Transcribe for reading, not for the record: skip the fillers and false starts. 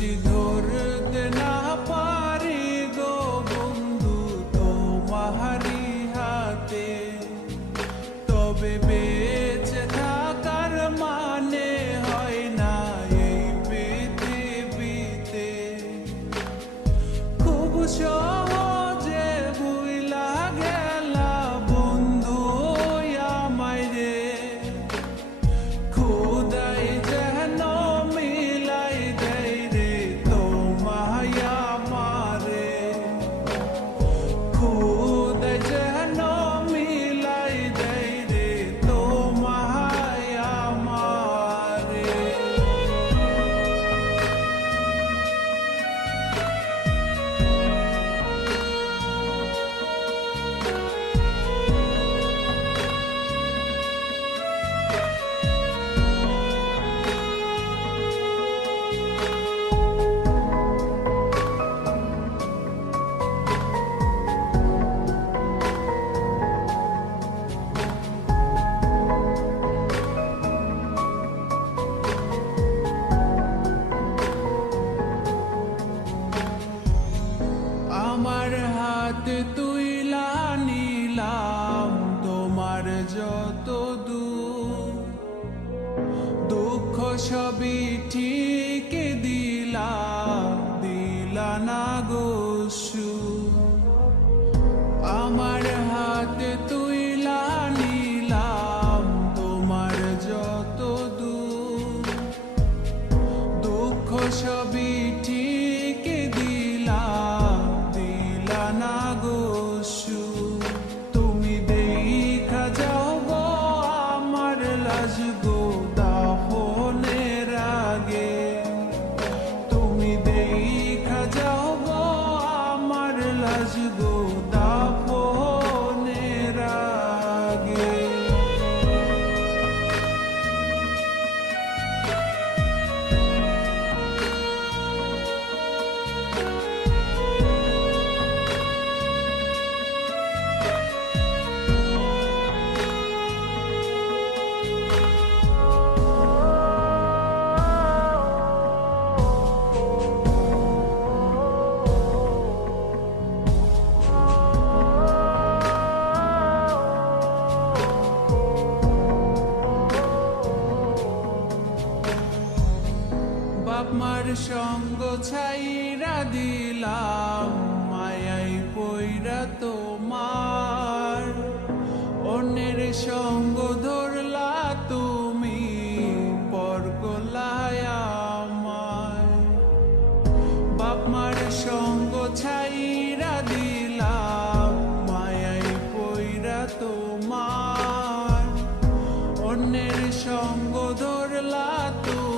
যদি ধরতে না পারি গো বন্ধু তোমারি হাতে, তবে বেঁচে থাকার মানে হয় না এই পৃথিবীতে। খুব সহজে ভুইলা গেলা বন্ধু আমায় রে, খোদাই যেন মিলাই দেয় রে তোমায় আমারে, খোদাই যেন মিলাই দেয় রে তোমায় আমারে। আমার হাতে তুইলা নিলাম তোমার যত দূর, দুঃখ সবই ঠিক দিলা দিলা না গো সুর। আমার হাতে তুইলা নিলাম তোমার যত দূর, দুঃখ সবই ঠিক দিলা দিলা না গো সুর। তুমি দেখা যাও গো আমার লাজ গো দাফনের আগে, তুমি দেখা যাও গো আমার লাজ গো দাফনের আগে। বাপ মার সঙ্গ ছাইরা দিলাম মায়াই পইরা তোমার, অন্যের সঙ্গ ধরলা তুমি পর করলায় আমায়। বাপ মার সঙ্গ ছাইরা দিলাম মায়াই পইরা তোমার, অন্যের সঙ্গ ধরলা তুমি